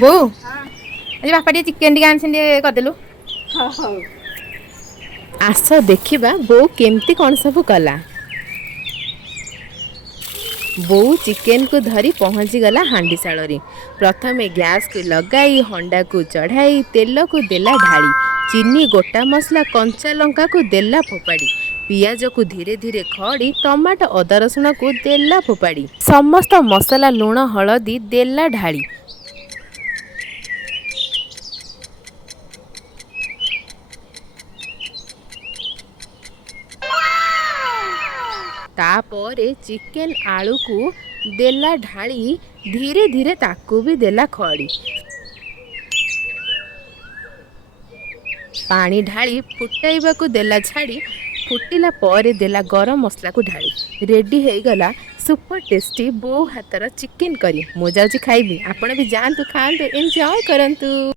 ବୋଉ ଆଜି ବାପା ଟିକେ ଚିକେନ ଟିକେ ଆଣିଛନ୍ତି ଟିକେ କରିଦେଲୁ। ଆସ ଦେଖିବା ବୋଉ କେମିତି କଣ ସବୁ କଲା। ବୋଉ ଚିକେନକୁ ଧରି ପହଞ୍ଚିଗଲା ହାଣ୍ଡିଶାଳରେ। ପ୍ରଥମେ ଗ୍ୟାସକୁ ଲଗାଇ ହଣ୍ଡାକୁ ଚଢ଼ାଇ ତେଲକୁ ଦେଲା ଢାଳି। ଚିନି ଗୋଟା ମସଲା କଞ୍ଚା ଲଙ୍କାକୁ ଦେଲା ଫୋପାଡ଼ି। ପିଆଜକୁ ଧୀରେ ଧୀରେ ଖଡ଼ି ଟମାଟୋ ଅଦା ରସୁଣକୁ ଦେଲା ଫୋପାଡ଼ି। ସମସ୍ତ ମସଲା ଲୁଣ ହଳଦୀ ଦେଲା ଢାଳି। ତାପରେ ଚିକେନ ଆଳୁକୁ ଦେଲା ଢାଳି ଧୀରେ ଧୀରେ ତାକୁ ବି ଦେଲା ଖଡ଼ି। ପାଣି ଢାଳି ଫୁଟାଇବାକୁ ଦେଲା ଛାଡ଼ି। ଫୁଟିଲା ପରେ ଦେଲା ଗରମ ମସଲାକୁ ଢାଳି। ରେଡ଼ି ହେଇଗଲା ସୁପର ଟେଷ୍ଟି ବୋଉ ହାତର ଚିକେନ କରି। ମୁଁ ଯାଉଛି ଖାଇବି, ଆପଣ ବି ଯାଆନ୍ତୁ ଖାଆନ୍ତୁ ଏନ୍ଜୟ କରନ୍ତୁ।